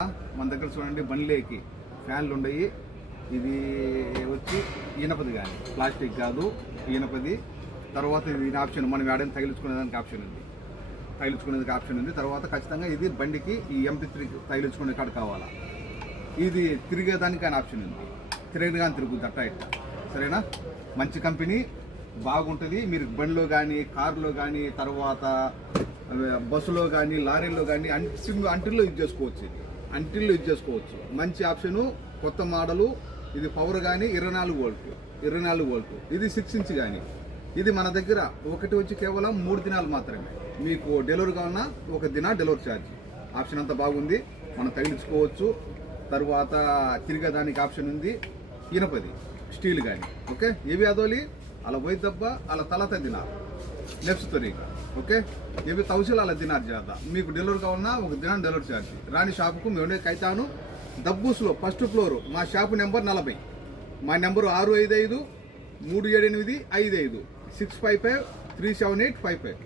మన దగ్గర చూడండి బండ్లేకి ఫ్యాన్లు ఉన్నాయి. ఇది వచ్చి ఈనపది కానీ ప్లాస్టిక్ కాదు, ఈనపది. తర్వాత ఇది ఆప్షన్, మనం వేడని తగిలించుకునేదానికి ఆప్షన్ ఉంది. తర్వాత ఖచ్చితంగా ఇది బండికి ఈ MP3 తగిలించుకునే కాడ కావాలా. ఇది తిరిగేదానికి కానీ ఆప్షన్ ఉంది, తిరగని తిరుగుద్ది అట్ట ఇట్ట. సరేనా, మంచి కంపెనీ, బాగుంటుంది. మీరు బండిలో కానీ, కారులో కానీ, తర్వాత బస్సులో కానీ, లారీలో కానీ అంటిల్లో యూజ్ చేసుకోవచ్చు. మంచి ఆప్షను, కొత్త మోడలు. ఇది పవర్ కానీ 24 వోల్ట్. ఇది 6 ఇంచ్ కానీ. ఇది మన దగ్గర ఒకటి వచ్చి కేవలం 3 దినాలు మాత్రమే. మీకు డెలివరీ కావాలన్నా 1 దిన డెలివరీ ఛార్జ్. ఆప్షన్ అంతా బాగుంది, మనం తగిలించుకోవచ్చు. తర్వాత తిరిగేదానికి ఆప్షన్ ఉంది. ఇనపది స్టీల్ కానీ. ఓకే, ఇవి అదోలి అలా పోయి దెబ్బ అలా తలత దినారు నెక్స్ట్ తరీక. ఓకే, ఇవి తౌసిల్ అలా దినారు చేద్దా. మీకు డెలివరీ కావాలన్నా 1 దినం డెలివరీ ఛార్జ్. రాని షాపుకు మేము కైతాను దబ్బూస్లో ఫస్ట్ ఫ్లోర్. మా షాపు నెంబర్ 40. మా నెంబరు 655 378 55 655 378 55.